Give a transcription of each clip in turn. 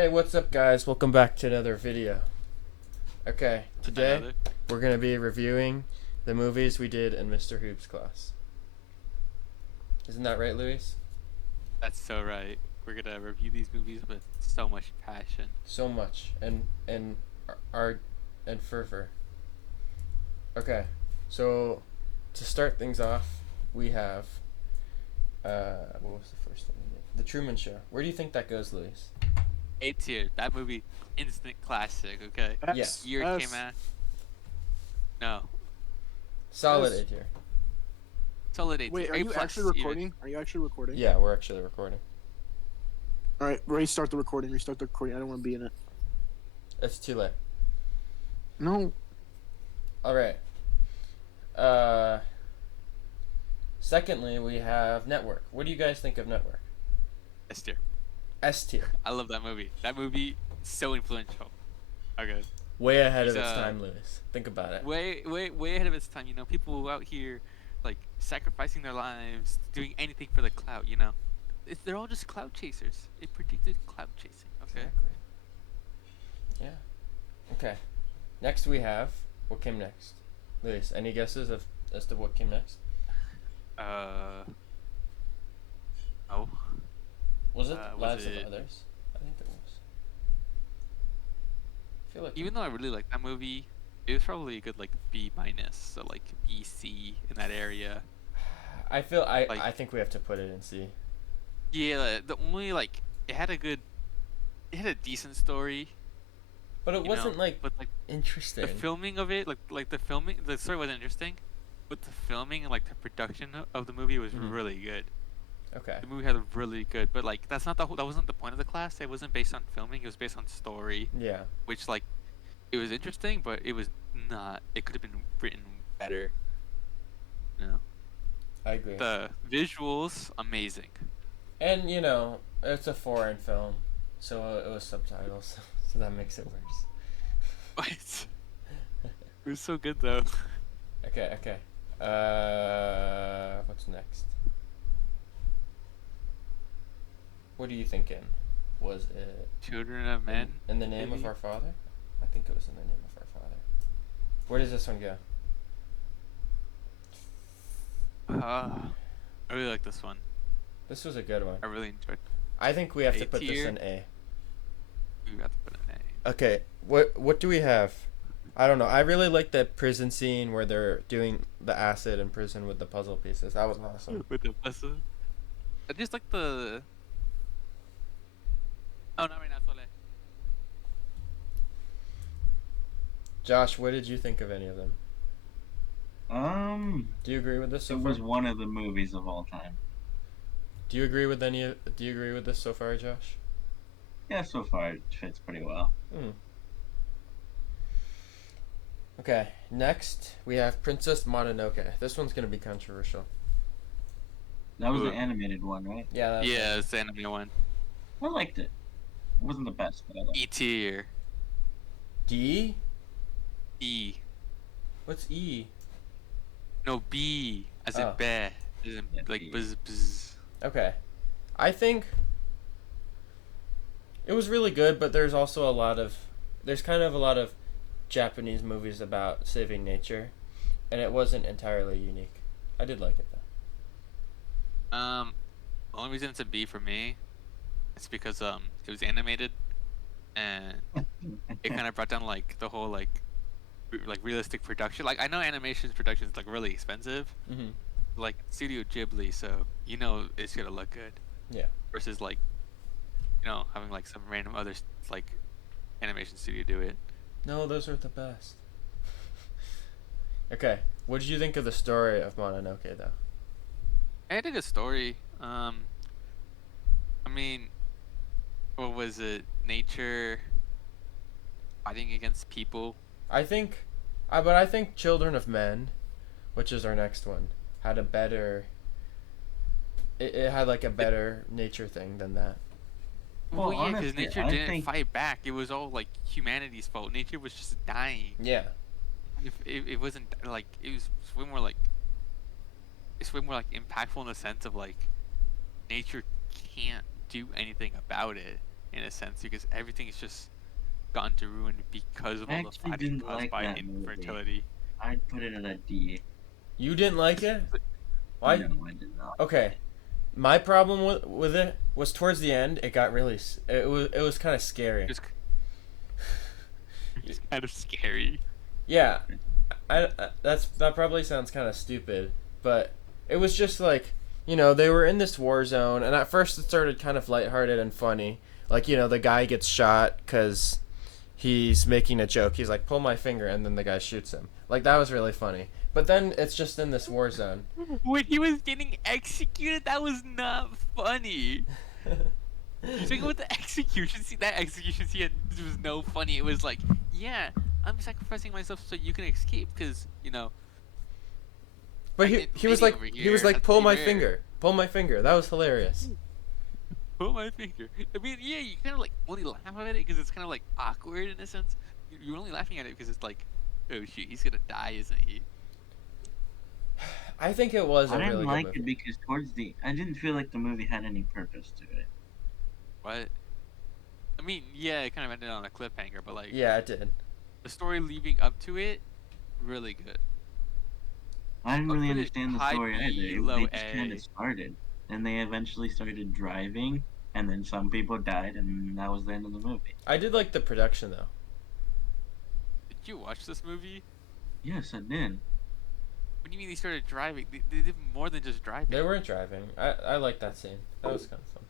Hey, what's up, guys? Welcome back to another video. Okay, today Another? we're going to be reviewing the movies we did in Mr. Hoop's class. Isn't that right, Luis? That's so right. We're gonna review these movies with so much passion. So much and art and fervor. Okay, so to start things off, we have what was the first one we did? The Truman Show. Where do you think that goes, Luis? A tier. That movie, instant classic. Okay. Yeah, Year it came out. No. solid S. A tier. Solid A tier. Wait, are A you plus actually even. recording? Are you actually recording? Yeah, we're actually recording. All right, restart the recording. Restart the recording. I don't want to be in it. It's too late. No. All right. Secondly, we have Network. What do you guys think of Network? S tier. S tier. I love that movie. That movie so influential. Okay. Way ahead of It's, its time, Lewis. Think about it. Way ahead of its time. You know, people out here like sacrificing their lives, doing anything for the clout. You know, they're all just clout chasers. It predicted clout chasing. Okay. Exactly. Yeah. Okay. Next we have what came next. Lewis, any guesses as to what came next? Oh. Was it Was Lives it- of Others? I think it was. I feel like Even though I really like that movie, it was probably a good like B minus, so like B C in that area. I feel Like- I think we have to put it in C. Yeah, the only like it had a decent story, But it you wasn't know, like but like interesting. the filming of it, the story was interesting, but the filming and like the production of the movie was Mhm. really good. Okay. The movie had a really good, but like that wasn't the point of the class. It wasn't based on filming. It was based on story, Yeah. which like it was interesting, but it was not. It could have been written better. You know. I agree. The visuals, amazing. And you know, it's a foreign film, so it was subtitles, so that makes it worse. What? It was so good though. Okay, okay. What's next? What are you thinking? Was it Children of Men. in the Name of maybe? Our Father? I think it was In the Name of Our Father. Where does this one go? I really like this one. This was a good one. I really enjoyed. I think we have to A put this tier? in A. We got to put an A. Okay, what do we have? I don't know. I really like the prison scene where they're doing the acid in prison with the puzzle pieces. That was awesome. With the buses. I just like the. Oh, not right now, Sole. Josh, what did you think of any of them? Do you agree with this so It far? was one of the movies of all time. Do you agree with any? Do you agree with this so far, Josh? Yeah, so far it fits pretty well. Hmm. Okay, next we have Princess Mononoke. This one's gonna be controversial. That was the Ooh. animated one, right? Yeah. That's Yeah, it's the anime one. I liked it. It wasn't the best, but I liked it. E tier. D. E. What's E? No, B. As in Oh. bear. As in Yeah, like B. buzz buzz. Okay, I think it was really good, but there's also there's kind of a lot of Japanese movies about saving nature, and it wasn't entirely unique. I did like it though. The only reason it's a B for me is because it was animated and it kind of brought down like the whole like realistic production. Like I know animation production is like really expensive, Mm-hmm. like Studio Ghibli, so you know it's gonna look good. Yeah. Versus like, having like some random other like animation studio do it. No, those are the best. Okay, what did you think of the story of Mononoke though? I had a good story. I mean, what was it? Nature fighting against people. I think, but I think Children of Men, which is our next one, had a better. It had like a better nature thing than that. Well, Well, yeah, because honestly, nature I didn't think- fight back. It was all like humanity's fault. Nature was just dying. Yeah. If it wasn't like it was way more like it's way more like impactful in the sense of like nature can't do anything about it. in a sense because everything's just gone to ruin because of I all the actually fighting didn't caused like by that movie. infertility. I'd put it at a D. You didn't like it? Why? No, I did not. Okay. My problem with it was towards the end. It got really. It was kind of scary. It was, it's kind of scary. Yeah, that probably sounds kind of stupid, but it was just like, they were in this war zone, and at first it started kind of lighthearted and funny. Like, the guy gets shot because he's making a joke. He's like, pull my finger, and then the guy shoots him. Like, that was really funny. But then it's just in this war zone. When he was getting executed, that was not funny. You're talking about the execution scene. That execution scene was no funny. It was like, yeah, I'm sacrificing myself so you can escape, because But Pregnant he was lady like, over he was here like, has to pull be my rare." finger, pull my finger. That was hilarious. Pull my finger. I mean, yeah, you kind of like only laugh at it because it's kind of like awkward in a sense. You're only laughing at it because it's like, oh shoot, he's gonna die, isn't he? I think it was a I really didn't good like movie. it because I didn't feel like the movie had any purpose to it. What? I mean, yeah, it kind of ended on a cliffhanger, but like, Yeah, it did. the story leading up to it, really good. I didn't I'll really put it understand the high story B, either. low They just kind A. of started, and they eventually started driving, and then some people died, and that was the end of the movie. I did like the production though. Did you watch this movie? Yes, I did. What do you mean they started driving? They did more than just driving. They weren't driving. I liked that scene. That was kind of fun.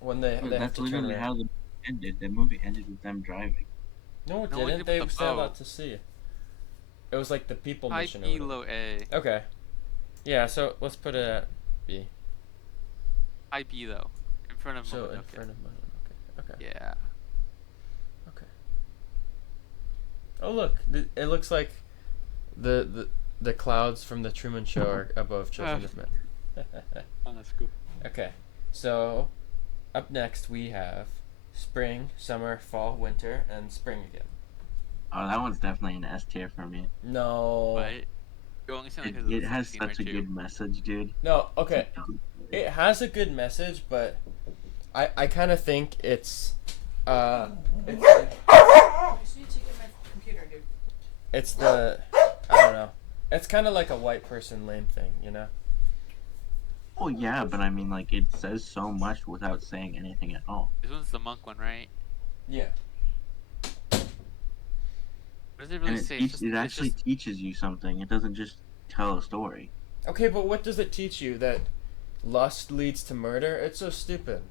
When they But have that's to turn literally around. how the movie ended. The movie ended with them driving. No, it No, it didn't. did They with the sailed boat. out to sea. It was like the people High mission. Or B, whatever. low A. Okay. Yeah, so let's put it at B. High B though, in front of So in Mononoke. front of Mononoke. Okay. Yeah. Okay. Oh look, it looks like the clouds from the Truman Show are above Children of Men. Oh, that's cool. Okay, so up next we have spring, summer, fall, winter, and spring again. Oh, that one's definitely an S tier for me. No. But you only sound It, like it has such a good message, dude. No, okay. It has a good message, but I kind of think it's like, I just need to get my computer, dude. it's the I don't know. It's kind of like a white person lame thing, you know? Oh yeah, but I mean, like, it says so much without saying anything at all. This one's the monk one, right? Yeah. What does it really And say? it actually teaches you something. It doesn't just tell a story. Okay, but what does it teach you? That lust leads to murder? It's so stupid.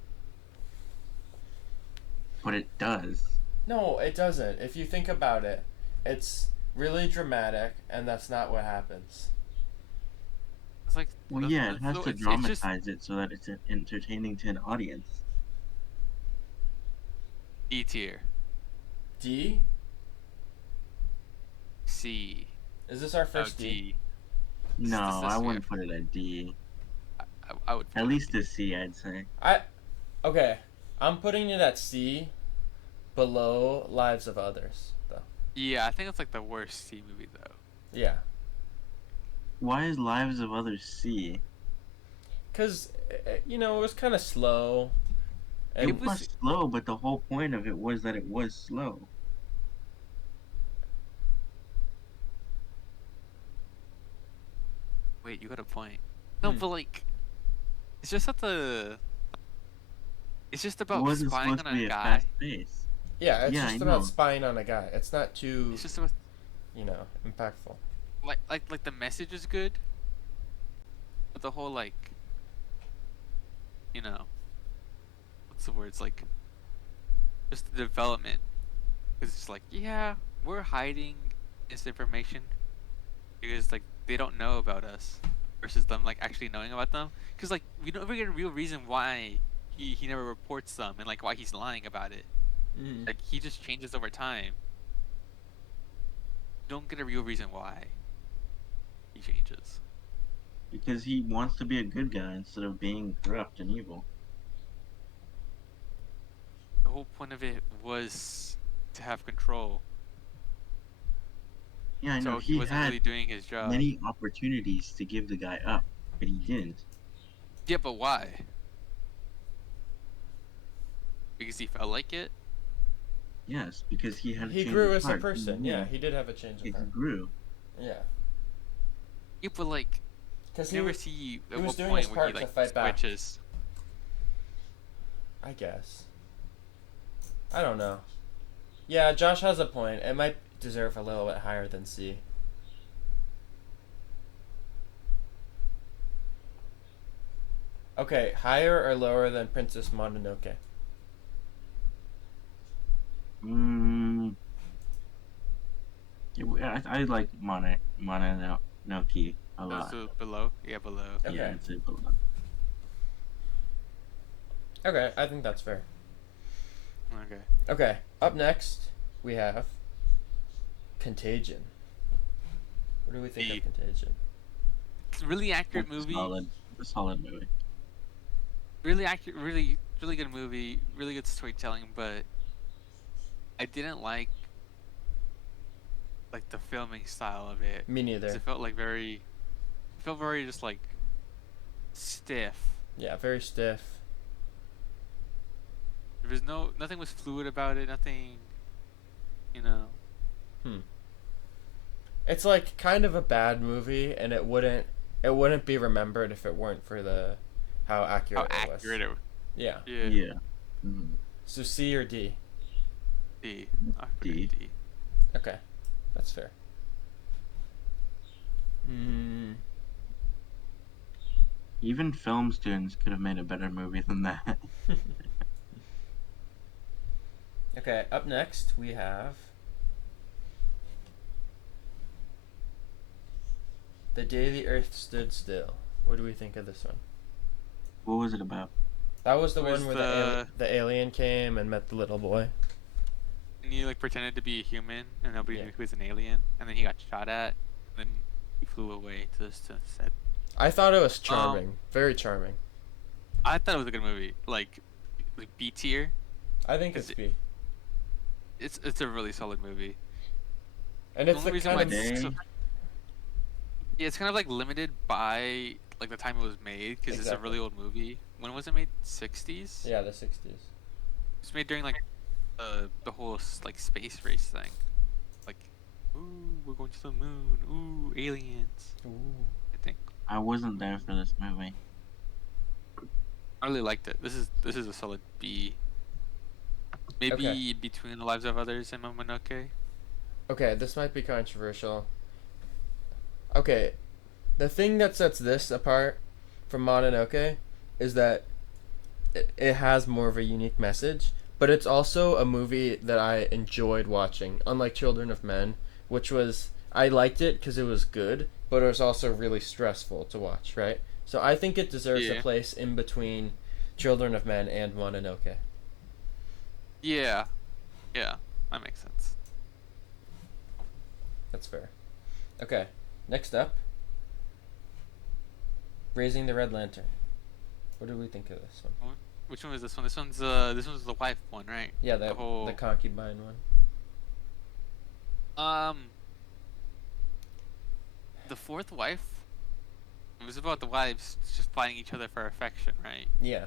But it does. No, it doesn't. If you think about it, it's really dramatic, and that's not what happens. It's like, Well, that's- yeah, it has so to it's just- dramatize it so that it's entertaining to an audience. E tier. D? C. Is this our Oh, first D? D. No, I weird. wouldn't put it at D. I would. At least a C, I'd say. Okay, I'm putting it at C, below Lives of Others, though. Yeah, I think it's like the worst C movie though. Yeah. Why is Lives of Others C? Because, it was kind of slow. It And was slow, but the whole point of it was that it was slow. Wait, you got a point. No, Hmm. but like, it's just that the. It's just It about wasn't spying supposed on to be a a guy. fast pace. yeah, it's Yeah, just I about know. spying on a guy. It's not too, It's just about impactful. like the message is good, but the whole like, what's the words like, just the development. Cause it's like, yeah, we're hiding this information because like they don't know about us, versus them like actually knowing about them. Cause like we don't ever get a real reason why he never reports them and like why he's lying about it. Mm. Like he just changes over time. Don't get a real reason why he changes. Because he wants to be a good guy instead of being corrupt and evil. The whole point of it was to have control. Yeah, I know. So he wasn't had really doing his job. many opportunities to give the guy up, but he didn't. Yeah, but why? because he felt like it. Yes, because he had. He grew as a person. Yeah, he did have a change He of heart. grew. Yeah, Yeah, but like, because you he never was, see he at was what doing his point where he part to like fight back. switches. I guess. I don't know. Yeah, Josh has a point. It might deserve a little bit higher than C. Okay, higher or lower than Princess Mononoke? Mm, I like Mononoke a lot. So below, yeah, below. Okay. Yeah, I'd say below. Okay, I think that's fair. Okay. Okay, up next we have Contagion. What do we think of Contagion? It's a really accurate It's movie. Solid. It's a solid movie. Really accurate, really good movie, really good storytelling, but I didn't like the filming style of it. Me 'Cause neither. It felt very just like stiff. Yeah, very stiff. There was nothing was fluid about it. Nothing, you know. It's like kind of a bad movie, and it wouldn't be remembered if it weren't for how accurate How it was. accurate it was. Yeah. Yeah. Yeah. Mhm. So C or D? D. I put it D. D. Okay, that's fair. Mm, Even film students could have made a better movie than that. okay, up next we have The Day the Earth Stood Still. What do we think of this one? What was it about? That was the It was one where the alien came and met the little boy. And he like pretended to be a human, and nobody Yeah. knew he was an alien. And then he got shot at, and then he flew away to the set. I thought it was charming. Very charming. I thought it was a good movie, like B tier. I think Is it's it- B. It's a really solid movie. And The it's only the reason why kind of... Day. Yeah, it's kind of like limited by like the time it was made because it's a Exactly. really old movie. When was it made? 60s. Yeah, the 60s. It's made during like the whole like space race thing. Like, ooh, we're going to the moon. Ooh, aliens. Ooh. I think I wasn't there for this movie. I really liked it. This is a solid B. Maybe Okay. Between the Lives of Others and Momonoke. Okay, this might be controversial. Okay, the thing that sets this apart from Mononoke is that it has more of a unique message, but it's also a movie that I enjoyed watching, unlike Children of Men, which was... I liked it because it was good, but it was also really stressful to watch, right? So I think it deserves a Yeah. place in between Children of Men and Mononoke. Yeah, yeah, that makes sense. That's fair. Okay, next up, Raising the Red Lantern. What do we think of this one? Which one was this one? This one's the wife one, right? Yeah, The whole- the concubine one. The fourth wife. It was about the wives just fighting each other for affection, right? Yeah,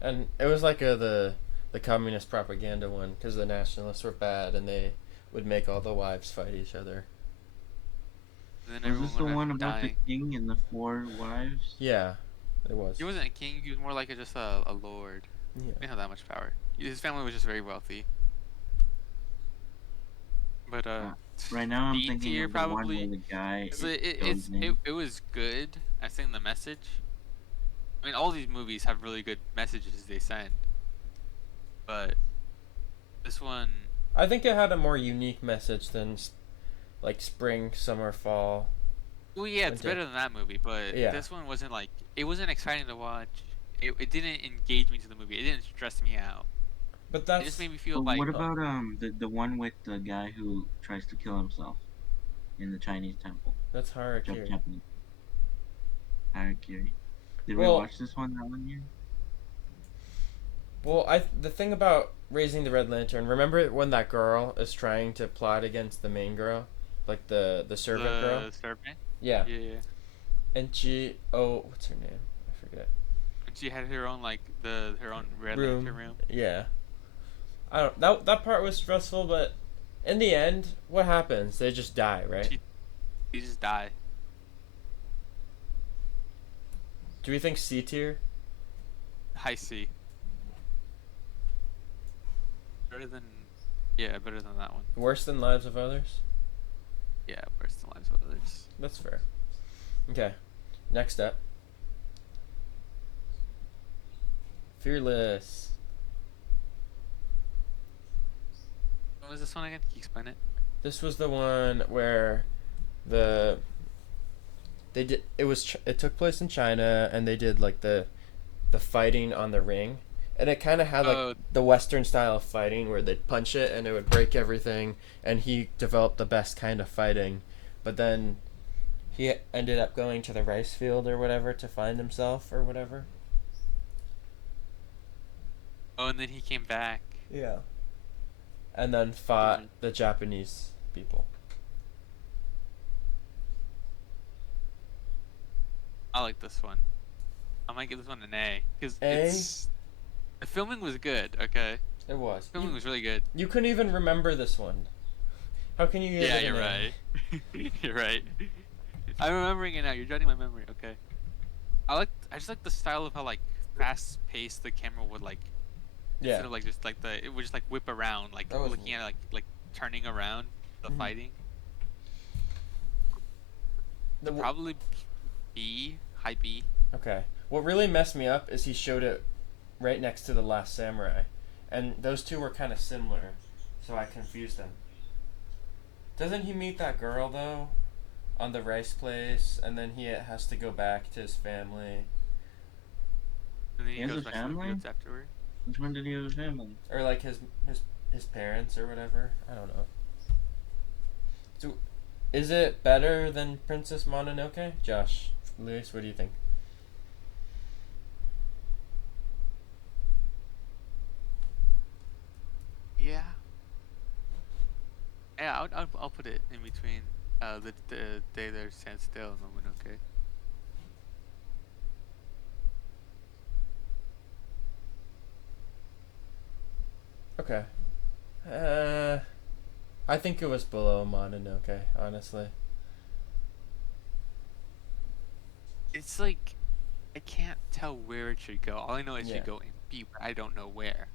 and it was like the communist propaganda one because the nationalists were bad and they would make all the wives fight each other. And then Was this the everyone one ended up about the dying. king and the 4 wives? Yeah, it was. He wasn't a king. He was more like just a lord. He Yeah. didn't have that much power. His family was just very wealthy. But Right now I'm B thinking tier of the one probably. where the guy 'Cause goes in. it was good. I think the message. I mean, all these movies have really good messages they send. But this one, I think it had a more unique message than like spring, summer, fall. well, yeah, it's Winter. better than that movie. But Yeah. this one wasn't like it wasn't exciting to watch. It didn't engage me to the movie. It didn't stress me out. But It that's just made me feel But like what about the one with the guy who tries to kill himself in the Chinese temple? that's Harakiri. Japanese. Harakiri. Did Well- we watch this one that one year? Well, the thing about Raising the Red Lantern, remember when that girl is trying to plot against the main girl, like the servant girl? the servant. Yeah. Yeah. And what's her name? I forget. And she had her own her own red Room. lantern room. Yeah. I don't. That part was stressful, but in the end, what happens? They just die, right? He just die. Do we think C tier? High C. Better than, yeah, better than that one. Worse than Lives of Others? Yeah, worse than Lives of Others. That's fair. Okay. Next up. Fearless. What was this one again? Can you explain it? This was the one where the it took place in China, and they did like the fighting on the ring, and it kind of had like Oh. the Western style of fighting where they'd punch it and it would break everything, and he developed the best kind of fighting, but then he ended up going to the rice field or whatever to find himself or whatever. Oh, and then he came back. Yeah. And then fought Mhm. the Japanese people. I like this one. I might give this one an A because A? it's the filming was good. Okay, It was. filming You, was really good. you couldn't even remember this one. How can you give Yeah, it an you're A? right. You're right. I'm remembering it now. You're judging my memory. Okay. I just like the style of how like fast paced the camera would like Yeah. instead of like just like it would just like whip around like That was looking neat. at it, like turning around the Mhm. fighting. The w- Probably B, high B. Okay. What really messed me up is he showed it right next to The Last Samurai. And those two were kind of similar, so I confused them. Doesn't he meet that girl, though, on the rice place, and then he has to go back to his family? And then He has goes a back to the family? woods afterward. Which one did he have a family? Or, like, his parents or whatever? I don't know. So, is it better than Princess Mononoke? Josh, Luis, what do you think? Yeah. Yeah, I'll put it in between the day there stand still and Momonoke. Okay. I think it was below Mononoke, honestly. It's like I can't tell where it should go. All I know is it Yeah. should go in B, but I don't know where.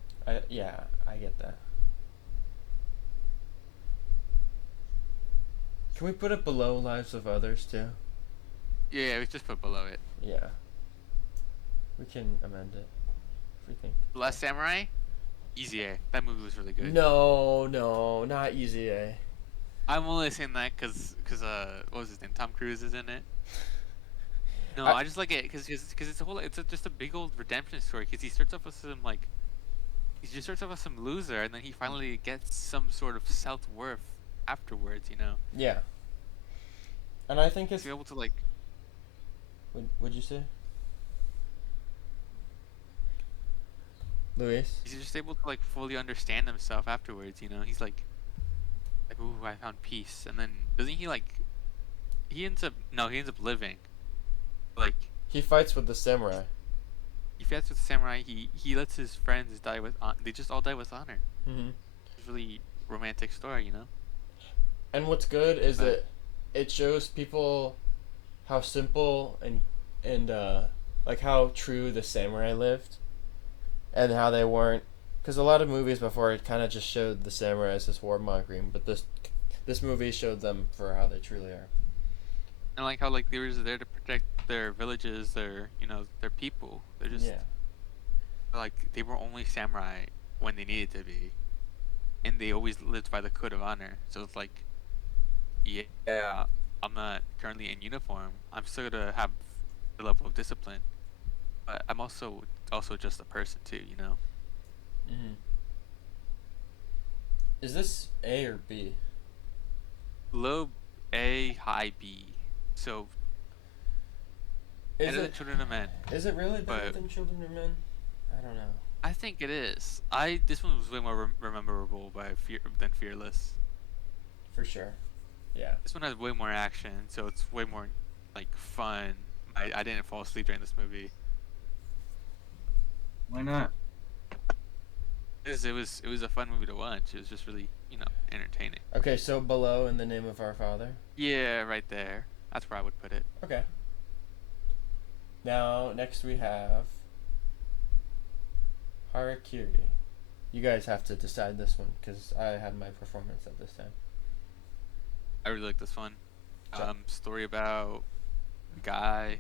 Yeah, I get that. Can we put it below Lives of Others too? Yeah, we just put below it. Yeah. We can amend it if we think. The Last Samurai, easy A. That movie was really good. No, not easy A. I'm only saying that because what was his name? Tom Cruise is in it. No, I- I just like it because it's a whole just a big old redemption story. Because he starts off with some like he just starts off with some loser, and then he finally gets some sort of self worth afterwards. You know, Yeah. And I think to it's. be able to like What'd you say? Luis? he's just able to like fully understand himself afterwards. You know, he's like ooh, I found peace, and then doesn't he like he ends up living like. He fights with the samurai. He fights with the samurai. He lets his friends die with. They just all die with honor. Mm-hmm. It's a really romantic story, you know. And what's good is But- that it shows people how simple and like how true the samurai lived, and how they weren't. Because a lot of movies before it kind of just showed the samurai as this warmongering, but this movie showed them for how they truly are. And like how like they were there to protect their villages, their their people. They're just Yeah. like they were only samurai when they needed to be, and they always lived by the code of honor. So it's like, yeah, I'm not currently in uniform. I'm still gonna have the level of discipline, but I'm also just a person too, you know. Mm-hmm. Is this A or B? Low A, high B. So Is better than it? Children of Men. Is it really better but- than Children of Men? I don't know. I think it is. This one was way more rememberable than Fearless. For sure. Yeah. This one has way more action, so it's way more like fun. I didn't fall asleep during this movie. Why not? It was a fun movie to watch. It was just really entertaining. Okay, so below In the Name of Our Father. Yeah, right there. That's where I would put it. Okay. Now, next we have Harakiri. You guys have to decide this one because I had my performance at this time. I really like this one. So- Story about a guy,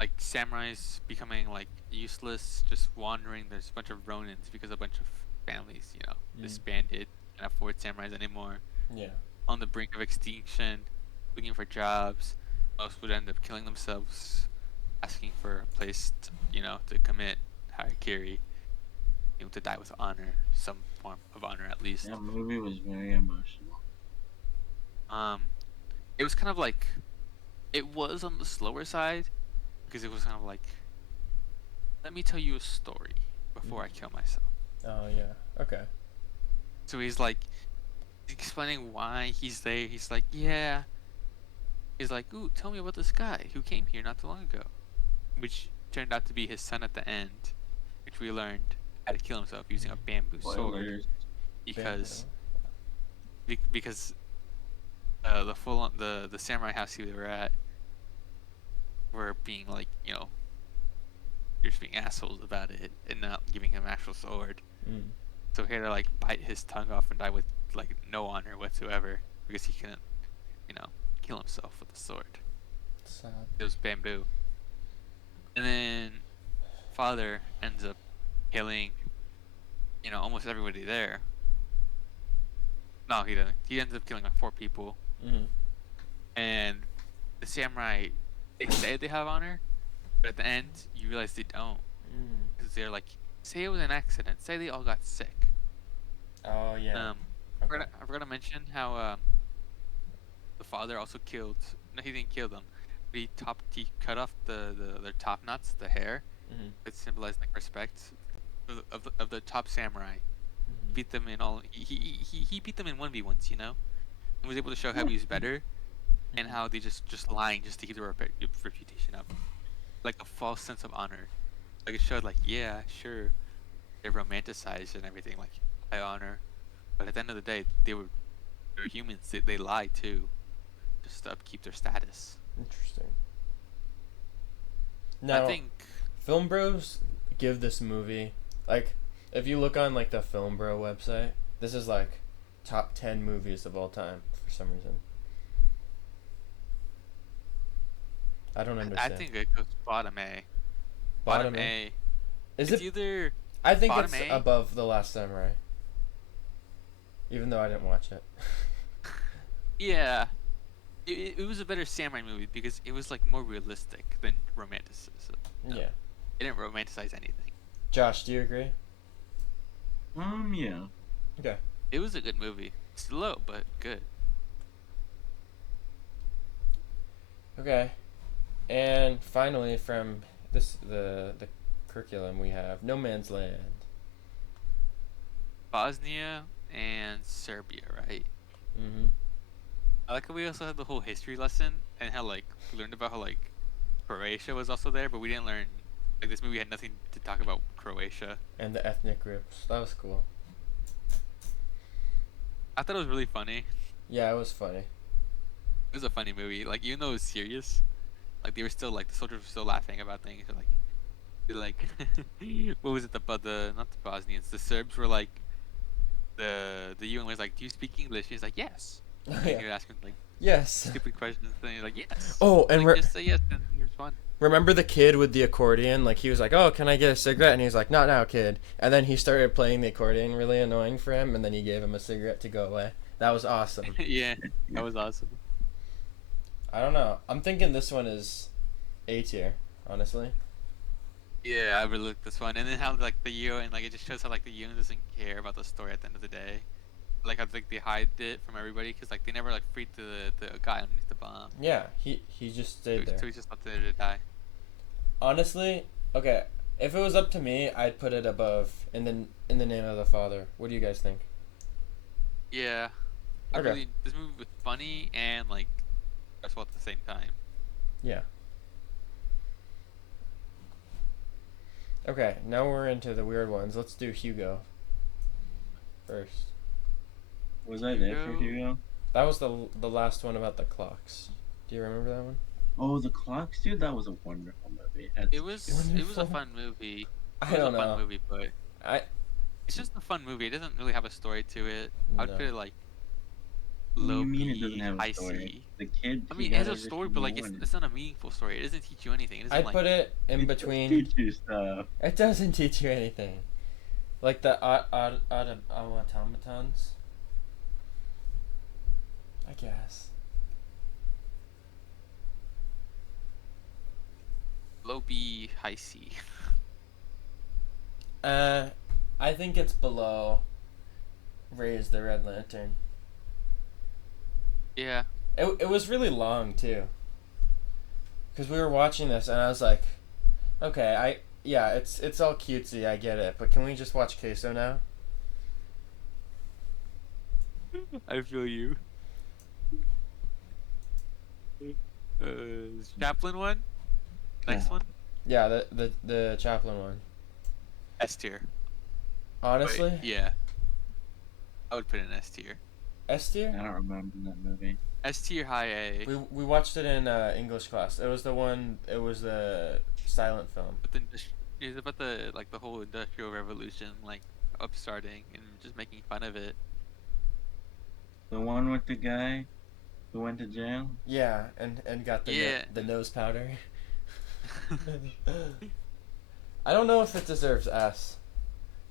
like samurais becoming like useless, just wandering. There's a bunch of ronins because a bunch of families, disbanded, can't afford samurais anymore. Yeah. On the brink of extinction, looking for jobs. Most would end up killing themselves, asking for a place to commit harakiri, to die with honor, some form of honor at least. That movie was very emotional. It was kind of like, it was on the slower side because it was kind of like, let me tell you a story before I kill myself. Oh yeah. Okay. So he's like explaining why he's there. He's like, yeah. He's like, ooh, tell me about this guy who came here not too long ago, which turned out to be his son at the end, which we learned had to kill himself using a bamboo sword Spoilers. because the samurai house we were at were being like they're just being assholes about it and not giving him an actual sword. Mm. So he had to like bite his tongue off and die with like no honor whatsoever because he couldn't kill himself with a sword. Sad. It was bamboo. And then father ends up killing almost everybody there. No, he doesn't. He ends up killing like 4 people. Mm-hmm. And the samurai, they say they have honor, but at the end you realize they don't, because they're like, say it was an accident, say they all got sick. Oh yeah. I forgot to mention how the father also killed. No, he didn't kill them, but he cut off their top knots, the hair, Mm-hmm. that symbolized like respect of the top samurai. Beat them in all. He beat them in 1v1s, and was able to show how he was better, and how they just lying just to keep their reputation up, like a false sense of honor. Like it showed, like, yeah, sure, they're romanticized and everything, like high honor, but at the end of the day, they're humans. They lie too, just to upkeep their status. Interesting. Now, I think Film Bros give this movie, like, if you look on like the Film Bro website, this is like top 10 movies of all time for some reason. I don't I understand. think it goes bottom A. Bottom Bottom A. Is It's it? either I think bottom it's A? above The Last Samurai. Even though I didn't watch it. yeah. It was a better samurai movie because it was like more realistic than romanticism. Yeah. It didn't romanticize anything. Josh, do you agree? Yeah. Okay. It was a good movie. Slow but good. Okay. And finally, from the curriculum, we have No Man's Land. Bosnia and Serbia, right? Mm-hmm. I like how we also had the whole history lesson and how like we learned about how like Croatia was also there, but we didn't learn, like, this movie had nothing to talk about Croatia. And the ethnic groups. That was cool. I thought it was really funny. Yeah, it was funny. It was a funny movie. Like, even though it was serious, like they were still like the soldiers were still laughing about things. They're like what was it? The not the Bosnians, the Serbs were like, the UN was like, "Do you speak English?" He's like, "Yes." And Yeah. you're asking like Yes. stupid questions, and he's like, "Yes." Oh, and like, just say yes, and you respond. remember the kid with the accordion? Like, he was like, "Oh, can I get a cigarette?" And he was like, "Not now, kid." And then he started playing the accordion, really annoying for him, and then he gave him a cigarette to go away. That was awesome. Yeah, that was awesome. I don't know. I'm thinking this one is A tier, honestly. Yeah, I really like this one, and then how like the UN, like it just shows how like the UN doesn't care about the story at the end of the day, like how like they hide it from everybody because like they never like freed the guy underneath the bomb, Yeah, he just stayed there. so he just left there to die. Honestly, okay, if it was up to me, I'd put it above In the Name of the Father. What do you guys think? Yeah, Okay. this movie was funny and like stressful at the same time. Yeah. Okay, now we're into the weird ones. Let's do Hugo. first. Was I there for Hugo? That was the last one about the clocks. Do you remember that one? Oh, the clocks, dude. That was a wonderful movie. It was a Wonderful. fun movie. I It was don't a fun know. movie, but I it's just a fun movie. It doesn't really have a story to it. I'd No. put it like What do low you mean it B, doesn't have high a story? C. The kid. I he mean, it got has a everything story, he but like wanted. it's not a meaningful story. It doesn't teach you anything. It doesn't I'd like. put it in It does between. teach you stuff. It doesn't teach you anything. Like the automatons. I guess. Low B, high C. I think it's below Raise the Red Lantern. Yeah. It was really long too. Cause we were watching this and I was like, okay, it's all cutesy, I get it, but can we just watch Queso now? I feel you. Chaplin one. Next Yeah. one. Yeah, the Chaplin one. S tier. Honestly, Wait, yeah. I would put it in S tier. S I tier. don't remember that movie. S tier, high A. We watched it in English class. It was the one. It was the silent film. But then it's about the like the whole industrial revolution, like upstarting and just making fun of it. The one with the guy who went to jail. Yeah, and got the Yeah. the nose powder. I don't know if it deserves S.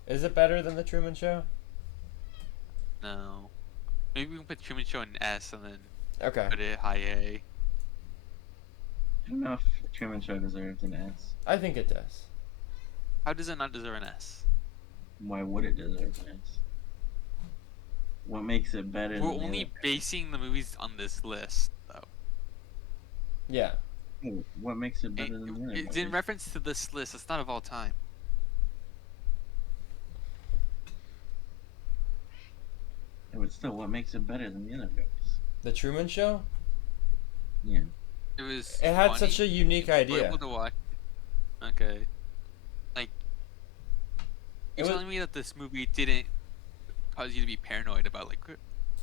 Is it better than the Truman Show? No. Maybe we can put Truman Show in S and then Okay, put it high A. I don't know if Truman Show deserves an S. I think it does. How does it not deserve an S? Why would it deserve an S? What makes it better? We're than the only other? basing the movies on this list, though. Yeah. What makes it better than the other? It's in movies? reference to this list. It's not of all time. Yeah, but still, what makes it better than the other movies? The Truman Show? Yeah. It was. It had funny, such a unique idea. enjoyable to watch. Okay. Like. It You're was- telling me that this movie didn't cause you to be paranoid about like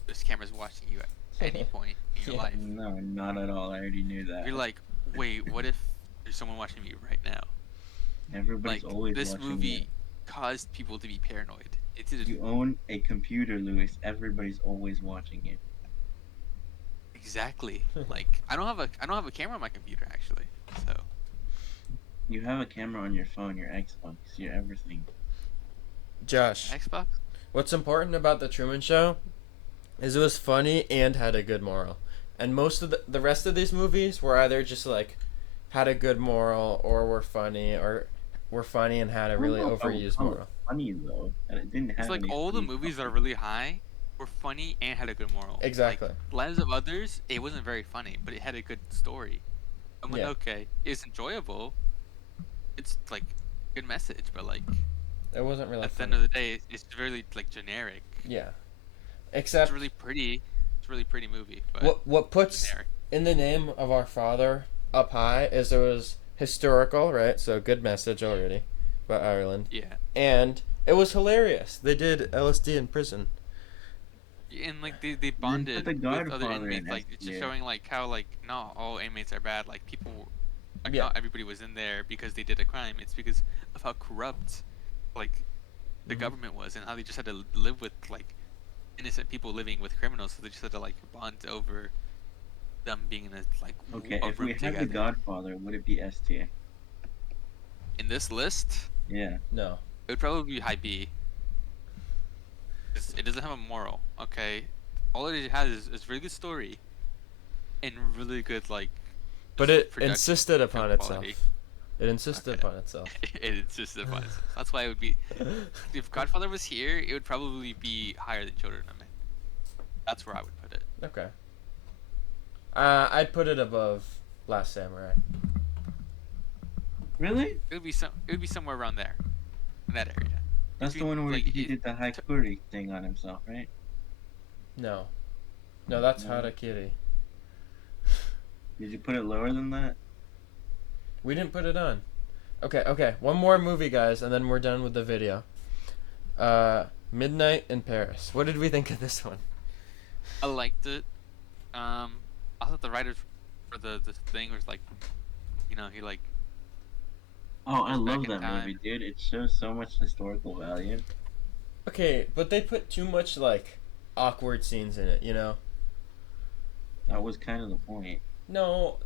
this camera's watching you at any point in your Yeah. life? No, not at all. I already knew that. You're like, wait, what if there's someone watching me right now? Everybody's Like always this watching movie you. caused people to be paranoid. It did You own a computer, Lewis. Everybody's always watching you. exactly. Like I don't have a camera on my computer actually. So You have a camera on your phone, your Xbox, your everything. Josh, Xbox. what's important about the Truman Show is it was funny and had a good moral. And most of the rest of these movies were either just like had a good moral or were funny and had a really I don't know if overused it was moral. Funny though, and it didn't have. It's like any all the funny movies that stuff. are really high were funny and had a good moral. Exactly. Like, Lives of Others, it wasn't very funny, but it had a good story. I'm like, Yeah. okay, it's enjoyable. It's like good message, but like It wasn't really at the funny. end of the day, it's really like generic. Yeah. It's Except really pretty. It's a really pretty movie, but what puts generic. in the name of our Father up high is it was historical, right? So good message already about Ireland. Yeah, And it was hilarious. They did LSD in prison. and like they bonded The with other Godfather inmates, in like S it's just tier. showing like how like not all inmates are bad. Like people, like Yeah. not everybody was in there because they did a crime. It's because of how corrupt, like, the Mhm. government was and how they just had to live with like innocent people living with criminals. So they just had to like bond over them being in a like Okay, a if room we had together. The Godfather, would it be S tier? In this list, Yeah. No. it would probably be high B. It doesn't have a moral. Okay, all it has is really good story, and really good like. But just it production insisted upon itself. quality. It insisted Okay. upon itself. It insisted upon itself. That's why it would be. If Godfather was here, it would probably be higher than Children of Men. That's where I would put it. Okay. I'd put it above Last Samurai. Really? It would be somewhere around there, in that area. That's the Between, one where like, he it- did the Haikuri thing on himself, right? No. No, that's No. Harakiri. Did you put it lower than that? We didn't put it on. Okay. One more movie, guys, and then we're done with the video. Midnight in Paris. What did we think of this one? I liked it. I thought the writers for the thing was like, you know, he like Oh, I Goes back love in that time. movie, dude. It shows so much historical value. Okay, but they put too much like awkward scenes in it, you know? That was kind of the point. No.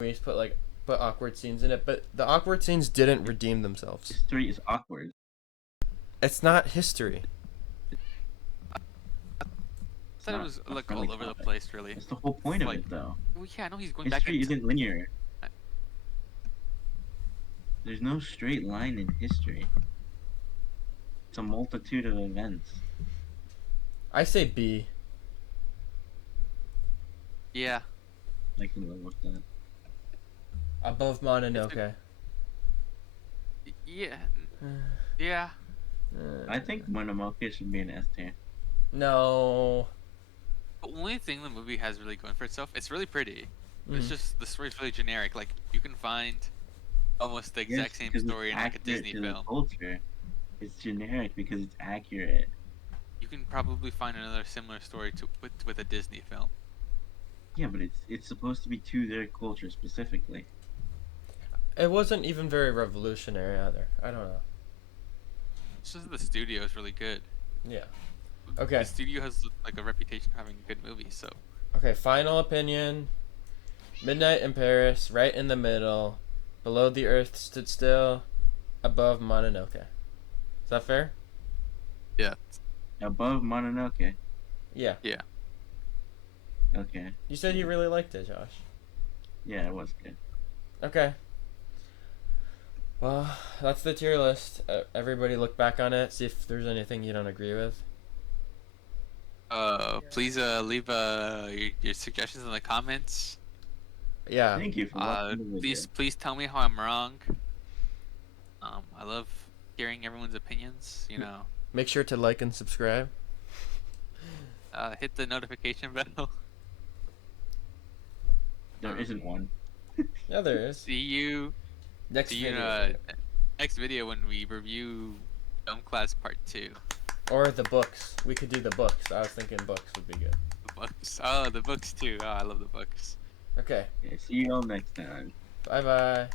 We put awkward scenes in it, but the awkward scenes didn't redeem themselves. History is awkward. It's not history. I thought it not- was not like friendly all over the topic. place, really. That's the whole point of Like- it, though. Well, yeah, I know he's going back History in. isn't linear. There's no straight line in history. It's a multitude of events. I say B. Yeah, I can live with that. Above Mononoke. yeah, yeah. I think Mononoke should be an S tier. No. The only thing the movie has really going for itself, it's really pretty. It's Mm. just the story's really generic. Like you can find almost the exact same because it's story in like a accurate Disney to the film. culture. It's generic because it's accurate. You can probably find another similar story to with a Disney film. Yeah, but it's supposed to be to their culture specifically. It wasn't even very revolutionary either. I don't know. It's just the studio is really good. Yeah. Okay. The studio has like a reputation of having good movies, so Okay, final opinion. Midnight in Paris, right in the middle. Below the Earth Stood Still. Above Mononoke. Is that fair? yeah. Above Mononoke. Yeah. Okay. You said you really liked it, Josh. Yeah, it was good. Okay. Well, that's the tier list. Everybody look back on it, see if there's anything you don't agree with. Please leave your suggestions in the comments. Yeah. Thank you for watching the video. Please tell me how I'm wrong. I love hearing everyone's opinions. You know, Make sure to like and subscribe. hit the notification bell. There isn't one. Yeah, there is. See you. Next See you in video. next video when we review Film Class Part 2. Or the books. We could do the books. I was thinking books would be good. The books. Oh, the books too. Oh, I love the books. Okay. Okay, see you all next time. Bye bye.